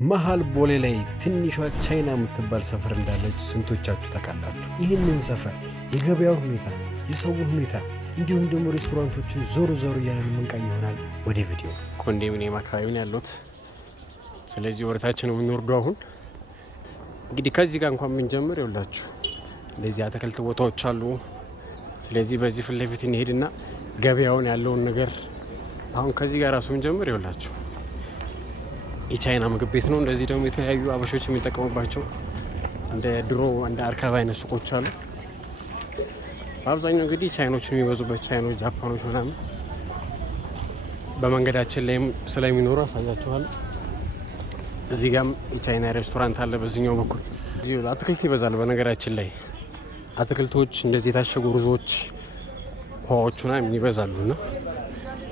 መሃል ቦሌ ላይ ትንሿ ቻይና የምትባል ሰፈር እንዳለች ስንቶቻችሁ ታውቃላችሁ? ይህንን ሰፈር የገበያውን ሁኔታ፣ የሰውን ሁኔታ እንዲሁም ደግሞ ሬስቶራንቶችን ዞር እያለን መንቃኝ ይሆናል። ወደ ቪዲዮ ኮንዶሚኒየም አካባቢ ነው ያለሁት። ስለዚህ ወደታችን ነው የምንወርደው። አሁን እንግዲህ ከዚህ ጋር እንኳን የምንጀምር ይኸውላችሁ እንደዚህ አትክልት ቦታዎች አሉ። ስለዚህ በዚህ ፊት ለፊት እንሄድና ገበያውን ያለውን ነገር አሁን ከዚህ ጋር ራሱ የምንጀምር ይኸውላችሁ የቻይና ምግብ ቤት ነው። እንደዚህ ደግሞ የተለያዩ አበሾች የሚጠቀሙባቸው እንደ ድሮ እንደ አርካባ አይነት ሱቆች አሉ። በአብዛኛው እንግዲህ ቻይኖች የሚበዙበት ቻይኖች፣ ጃፓኖች ምናምን በመንገዳችን ላይም ስለሚኖሩ አሳያችኋለሁ። እዚህ ጋም የቻይና ሬስቶራንት አለ በዚህኛው በኩል። እዚህ አትክልት ይበዛል። በነገራችን ላይ አትክልቶች እንደዚህ የታሸጉ ሩዞች፣ ውሃዎች ምናምን ይበዛሉ እና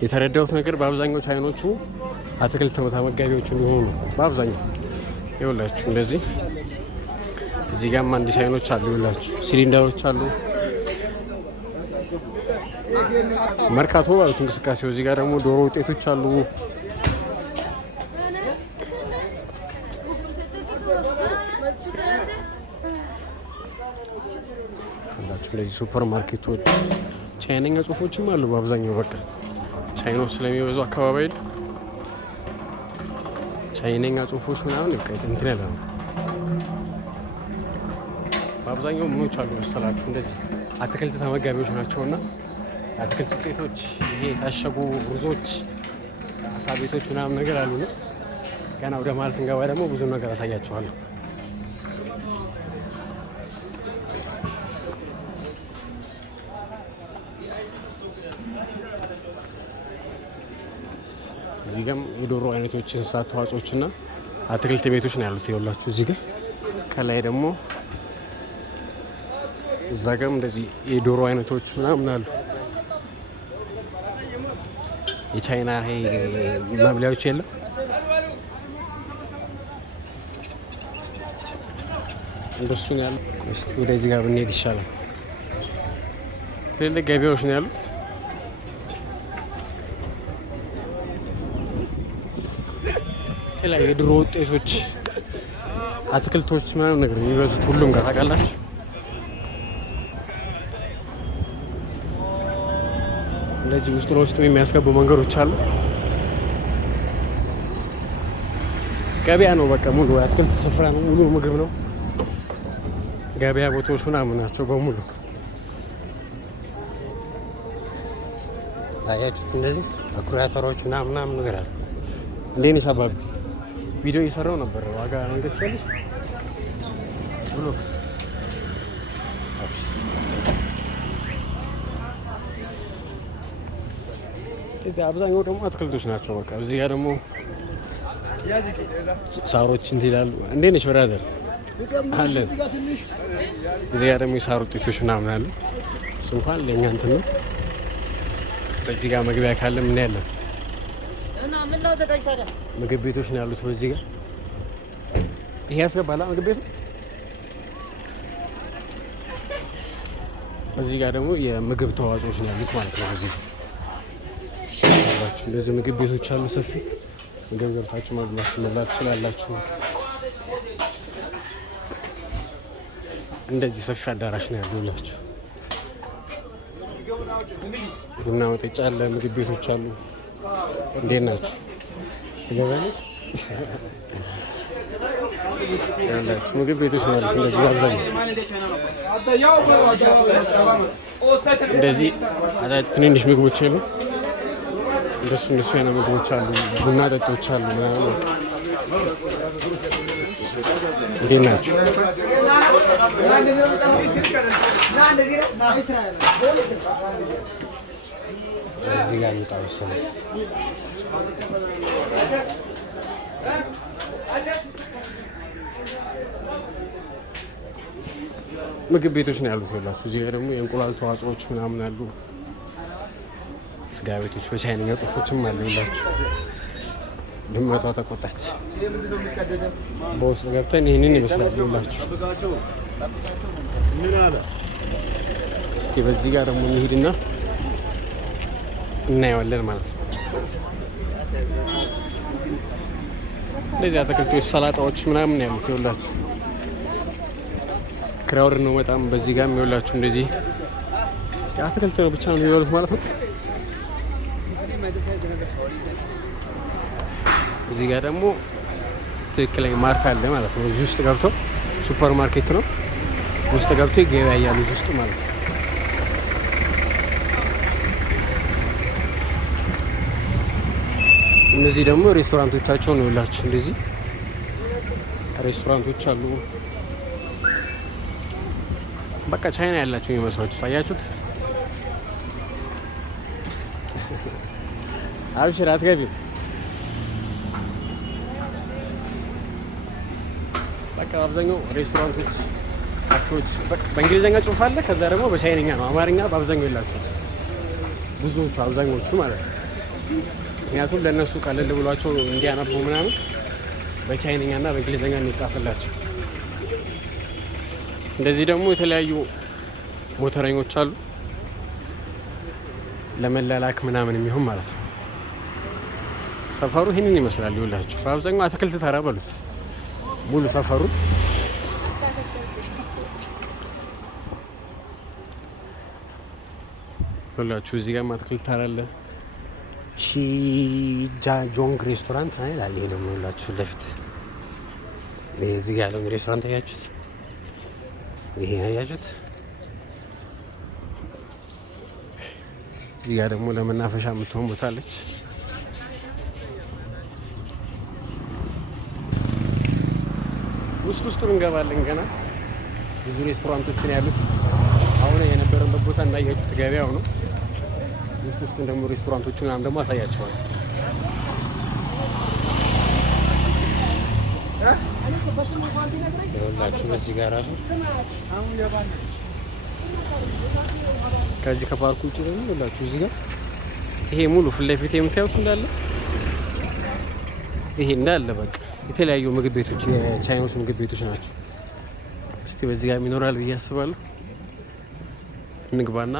የተረዳሁት ነገር በአብዛኛው ቻይኖቹ አትክልት ነው ተመጋቢዎች የሚሆኑ በአብዛኛው። ይኸውላችሁ እንደዚህ እዚህ ጋርም አንድ ቻይኖች አሉ። ይኸውላችሁ ሲሊንደሮች አሉ። መርካቶ ባሉት እንቅስቃሴው። እዚህ ጋር ደግሞ ዶሮ ውጤቶች አሉ። እንደዚህ ሱፐር ማርኬቶች፣ ቻይነኛ ጽሁፎችም አሉ በአብዛኛው። በቃ ቻይኖች ስለሚበዙ አካባቢ አይደል ቻይነኛ ጽሁፎች ምናምን በቃ እንትን ያለ ነው። በአብዛኛው ምኖች አሉ መሰላችሁ እንደዚህ አትክልት ተመጋቢዎች ናቸውና አትክልት ውጤቶች፣ ይሄ የታሸጉ ሩዞች፣ አሳ ቤቶች ምናምን ነገር አሉ ነው። ገና ወደ መሀል ስንገባ ደግሞ ብዙ ነገር አሳያችኋለሁ። እዚህ ጋም የዶሮ አይነቶች፣ እንስሳት ተዋጽኦችና አትክልት ቤቶች ነው ያሉት። ይኸውላችሁ እዚህ ጋር ከላይ ደግሞ እዛ ጋም እንደዚህ የዶሮ አይነቶች ምናምን አሉ። የቻይና መብሊያዎች የለም። እንደሱ ነው ያለው። እስቲ ወደዚህ ጋር ብንሄድ ይሻላል። ትልልቅ ገበያዎች ነው ያሉት። የተለያዩ የድሮ ውጤቶች፣ አትክልቶች ምናምን ነገር የሚበዙት ሁሉም ጋር ታውቃላችሁ። እንደዚህ ውስጥ ለውስጥ የሚያስገቡ መንገዶች አሉ። ገበያ ነው በቃ ሙሉ አትክልት ስፍራ ነው። ሙሉ ምግብ ነው። ገበያ ቦታዎች ምናምን ናቸው በሙሉ። አያችሁት? እንደዚህ በኩሪ አተሮች ምናምን ነገር አለ። እንዴት ሰባብ ቪዲዮ እየሰራው ነበር። ዋጋ መንገድ ሰልሽ ብሎ እዚህ አብዛኛው ደግሞ አትክልቶች ናቸው። በቃ እዚህ ጋር ደግሞ ሳሮች እንትን ይላሉ። እንዴት ነሽ ብራዘር? አለን። እዚህ ጋር ደግሞ የሳር ውጤቶች ምናምን አሉ። እሱ እንኳን ለእኛ እንትን ነው። በዚህ ጋር መግቢያ ካለ ምን ያለን ምግብ ቤቶች ነው ያሉት። በዚህ ጋር ይሄ ያስገባላ ምግብ ቤቱ። በዚህ ጋር ደግሞ የምግብ ተዋጽኦች ነው ያሉት ማለት ነው። በዚህ እንደዚህ ምግብ ቤቶች አሉ። ሰፊ ምግብ ገብታችሁ መብላት ትችላላችሁ። እንደዚህ ሰፊ አዳራሽ ነው ያሉላችሁ። ቡና መጠጫ አለ። ምግብ ቤቶች አሉ። እንዴት ናችሁ? ትገባለች ያላችሁ ምግብ ቤቶች ማለት እንደዚህ አብዛኛው እንደዚህ ትንንሽ ምግቦች አሉ። እንደሱ አይነት ምግቦች አሉ። ቡና ጠጦች አሉ ምናምን። እንዴት ናችሁ? እዚህ ጋር እንውጣ መሰለኝ። ምግብ ቤቶች ነው ያሉት ይላችሁ። እዚህ ጋር ደግሞ የእንቁላል ተዋጽኦች ምናምን አሉ። ስጋ ቤቶች በቻይነኛ ጽሑፎችም አሉ ይላችሁ። ድመቷ ተቆጣች። በውስጥ ገብተን ይህንን ይመስላል ይላችሁ። እስቲ በዚህ ጋር ደግሞ እንሂድና እናየዋለን ማለት ነው። እንደዚህ አትክልቶች፣ ሰላጣዎች ምናምን ያሉት ይኸውላችሁ። ክራውድ ነው በጣም። በዚህ ጋር ይኸውላችሁ እንደዚህ የአትክልት ነው ብቻ ነው የሚበሉት ማለት ነው። እዚህ ጋር ደግሞ ትክክለኛ ማርት አለ ማለት ነው። እዚህ ውስጥ ገብቶ ሱፐር ማርኬት ነው ውስጥ ገብቶ ይገበያያሉ እዚህ ውስጥ ማለት ነው። እነዚህ ደግሞ ሬስቶራንቶቻቸው ነው ይላችሁ። እንደዚህ ሬስቶራንቶች አሉ። በቃ ቻይና ያላቸው የሚመስላችሁ ታያችሁት። አብሽር አትገቢም። በቃ አብዛኛው ሬስቶራንቶች፣ ካፌዎች በእንግሊዝኛ ጽሑፍ አለ። ከዛ ደግሞ በቻይነኛ ነው። አማርኛ በአብዛኛው የላቸው ብዙዎቹ፣ አብዛኞቹ ማለት ነው። ምክንያቱም ለእነሱ ቀለል ብሏቸው እንዲያነቡ ምናምን በቻይነኛና በእንግሊዝኛ እንጻፍላቸው። እንደዚህ ደግሞ የተለያዩ ሞተረኞች አሉ ለመላላክ ምናምን የሚሆን ማለት ነው። ሰፈሩ ይህንን ይመስላል ይውላችሁ። በአብዛኛው አትክልት ተራ በሉት ሙሉ ሰፈሩ። ይውላችሁ እዚህ ጋር አትክልት ተራ አለ። ሺጃጆንግ ሬስቶራንት ይላል። ይሄ ደግሞ ይውላችሁ ለፊት እዚህ ጋር ያለውን ሬስቶራንት አያችሁት? ይሄ አያችሁት? እዚህ ጋር ደግሞ ለመናፈሻ የምትሆን ቦታ አለች። ውስጡን እንገባለን። ገና ብዙ ሬስቶራንቶችን ያሉት አሁን የነበረበት ቦታ እንዳያችሁት ገበያው ነው። ውስጡን ደግሞ ሬስቶራንቶቹ ምናምን ደግሞ አሳያቸዋል። ይኸውላችሁ በዚህ ጋር ራሱ ከዚህ ከፓርኩ ውጭ ደግሞ ይኸውላችሁ እዚህ ጋር ይሄ ሙሉ ፊት ለፊት የምታዩት እንዳለ ይሄ እንዳለ በቃ የተለያዩ ምግብ ቤቶች፣ የቻይኖች ምግብ ቤቶች ናቸው። እስቲ በዚህ ጋር ይኖራል ብዬ አስባለሁ። እንግባና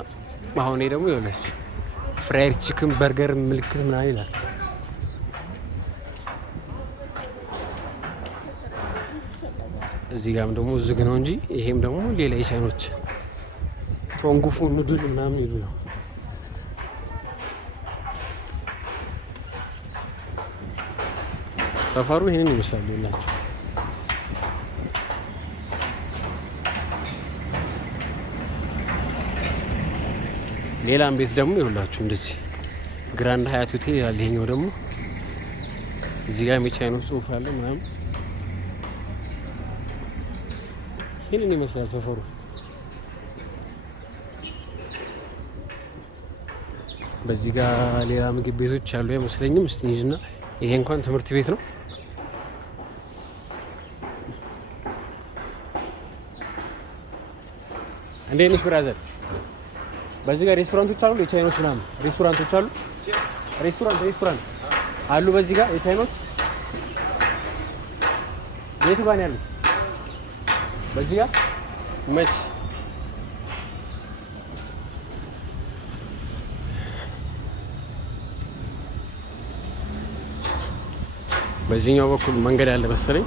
አሁን ደግሞ ይኸውላችሁ ፍራይድ ቺክን በርገር ምልክት ምናምን ይላል። እዚህ ጋርም ደግሞ ዝግ ነው እንጂ ይሄም ደግሞ ሌላ የቻይኖች ቾንጉፉ ኑድል ምናምን ይሉ ነው። ሰፈሩ ይሄንን ይመስላል ይላችሁ። ሌላም ቤት ደግሞ ይኸውላችሁ እንደዚህ ግራንድ ሀያት ሆቴል ይላል። ይሄኛው ደግሞ እዚህ ጋር የቻይኖች ጽሑፍ አለ ምናምን። ይሄንን ይመስላል ሰፈሩ። በዚህ ጋር ሌላ ምግብ ቤቶች አሉ አይመስለኝም። እስቲ እንሂድና ይሄ እንኳን ትምህርት ቤት ነው። እንዴት ነሽ ብራዘር? በዚህ ጋር ሬስቶራንቶች አሉ፣ የቻይኖች ምናምን ሬስቶራንቶች አሉ። ሬስቶራንት አሉ በዚህ ጋር የቻይኖች። የቱ ጋር ነው ያሉት? በዚህ ጋር መች በዚህኛው በኩል መንገድ አለ መሰለኝ።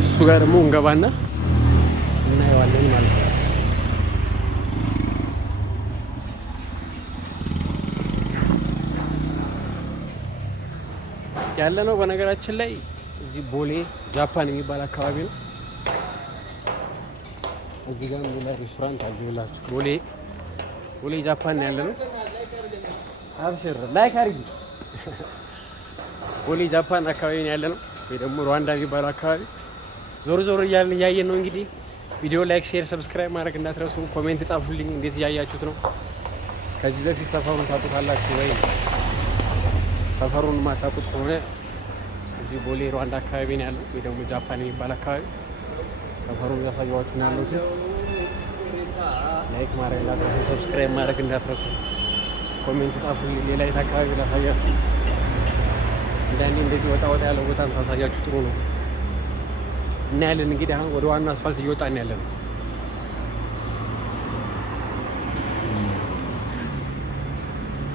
እሱ ጋር ደግሞ እንገባና እናየዋለን ማለት ነው። ያለ ነው በነገራችን ላይ እዚህ ቦሌ ጃፓን የሚባል አካባቢ ነው። እዚህ ጋር ሌላ ሬስቶራንት አየላችሁ። ቦሌ ጃፓን ያለ ነው። አብሽር ላይክ አድርጊ። ቦሌ ጃፓን አካባቢ ያለ ነው፣ ወይ ደግሞ ሩዋንዳ የሚባለው አካባቢ። ዞር እያልን እያየን ነው እንግዲህ። ቪዲዮ ላይክ፣ ሼር፣ ሰብስክራይብ ማድረግ እንዳትረሱ። ኮሜንት ጻፉልኝ፣ እንዴት እያያችሁት ነው? ከዚህ በፊት ሰፈሩን ታውቁታላችሁ ወይ? ሰፈሩን የማታውቁት ከሆነ እዚህ ቦሌ ሩዋንዳ አካባቢ ነው ያለው፣ ወይ ደግሞ ጃፓን የሚባል አካባቢ። ሰፈሩን ያሳየኋችሁ ነው ያለሁት። ላይክ ማድረግ እንዳትረሱ፣ ሰብስክራይብ ማድረግ እንዳትረሱ። ኮሜንት ጻፉልኝ፣ ሌላ የት አካባቢ ላሳያችሁ። አንዳንዴ እንደዚህ ወጣ ያለው ቦታን ታሳያችሁ ጥሩ ነው። እና ያለን እንግዲህ አሁን ወደ ዋና አስፋልት እየወጣን ያለ ነው።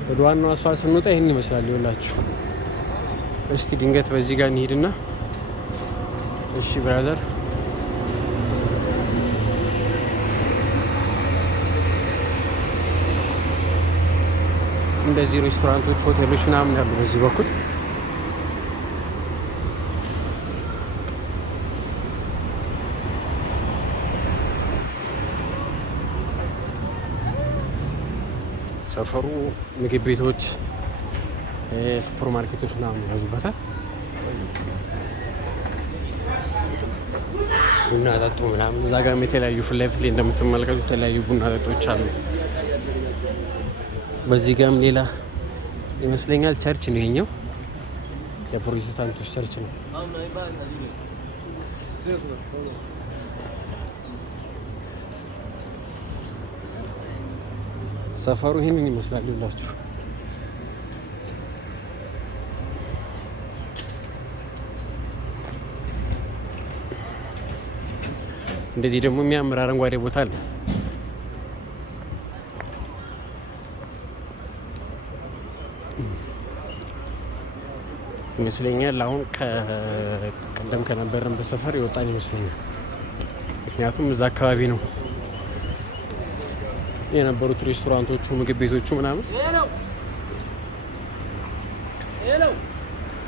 ወደ ዋናው አስፋልት ስንወጣ ይሄን ይመስላል ይኸውላችሁ። እስቲ ድንገት በዚህ ጋር እንሂድና እሺ ብራዘር እንደዚህ ሬስቶራንቶች፣ ሆቴሎች ምናምን ያሉ በዚህ በኩል ሰፈሩ ምግብ ቤቶች፣ ሱፐር ማርኬቶች ምናምን ያዙበታል። ቡና ጠጡ ምናምን። እዛ ጋርም የተለያዩ ፊት ለፊት ላይ እንደምትመለከቱ የተለያዩ ቡና ጠጦች አሉ። በዚህ ጋርም ሌላ ይመስለኛል ቸርች ነው። ይሄኛው የፕሮቴስታንቶች ቸርች ነው። ሰፈሩ ይሄንን ይመስላል ይላችሁ። እንደዚህ ደግሞ የሚያምር አረንጓዴ ቦታ አለ። ይመስለኛል አሁን ቀደም ከነበረንበት ሰፈር የወጣን ይመስለኛል። ምክንያቱም እዛ አካባቢ ነው የነበሩት ሬስቶራንቶቹ፣ ምግብ ቤቶቹ ምናምን።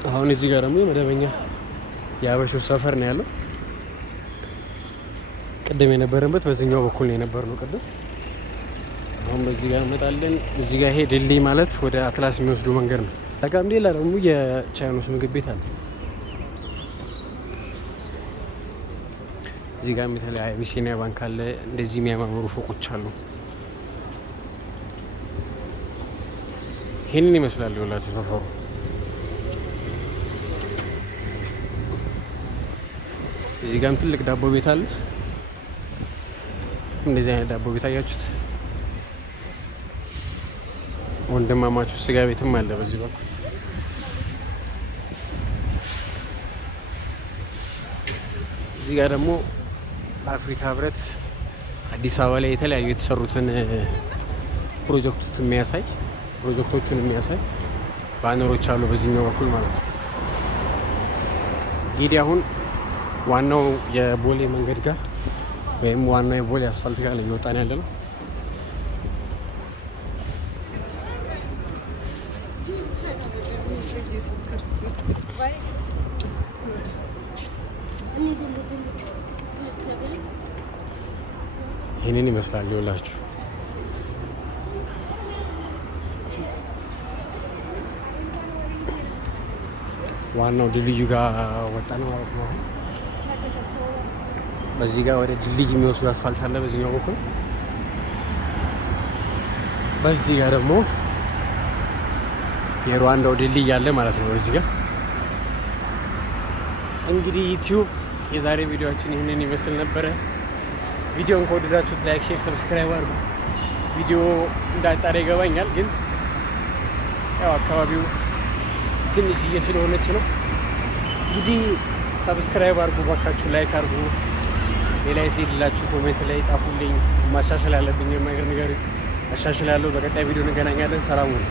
አሁን እዚህ ጋር ደግሞ መደበኛ የአበሾች ሰፈር ነው ያለው። ቅድም የነበረንበት በዚህኛው በኩል ነው የነበርነው ቅድም። አሁን በዚህ ጋር እንመጣለን። እዚህ ጋር ይሄ ድልድይ ማለት ወደ አትላስ የሚወስዱ መንገድ ነው። ተጋም ሌላ ደግሞ የቻይኖስ ምግብ ቤት አለ። እዚህ ጋር የተለያየ አቢሲኒያ ባንክ አለ። እንደዚህ የሚያማምሩ ፎቆች አሉ። ይህንን ይመስላል ይኸውላችሁ ሰፈሩ። እዚህ ጋርም ትልቅ ዳቦ ቤት አለ። እንደዚህ አይነት ዳቦ ቤት አያችሁት? ወንድማማቾች ስጋ ቤትም አለ በዚህ በኩል። እዚህ ጋር ደግሞ ለአፍሪካ ህብረት አዲስ አበባ ላይ የተለያዩ የተሰሩትን ፕሮጀክቶቹን የሚያሳይ ባነሮች አሉ በዚህኛው በኩል ማለት ነው። እንግዲህ አሁን ዋናው የቦሌ መንገድ ጋር ወይም ዋናው የቦሌ አስፋልት ጋር ላይ እየወጣን ያለ ነው። ይህንን ይመስላል ይኸውላችሁ። ዋናው ድልድዩ ጋር ወጣን ማለት ነው። በዚህ ጋር ወደ ድልድይ የሚወስዱ አስፋልት አለ በዚህኛው በኩል። በዚህ ጋር ደግሞ የሩዋንዳው ድልድይ ያለ ማለት ነው። በዚህ ጋር እንግዲህ ዩቲዩብ የዛሬ ቪዲዮአችን ይህንን ይመስል ነበረ። ቪዲዮን ከወደዳችሁት ላይክ፣ ሼር፣ ሰብስክራይብ አድርጉ። ቪዲዮ እንዳጣረ ይገባኛል፣ ግን ያው አካባቢው ትንሽዬ ስለሆነች ነው። እንግዲህ ሰብስክራይብ አድርጉ ባካችሁ፣ ላይክ አድርጉ። ሌላ የትሄድላችሁ ኮሜንት ላይ ጻፉልኝ። ማሻሻል ያለብኝ ነገር አሻሽላለሁ። በቀጣይ ቪዲዮ እንገናኛለን። ሰላም ሁኑ።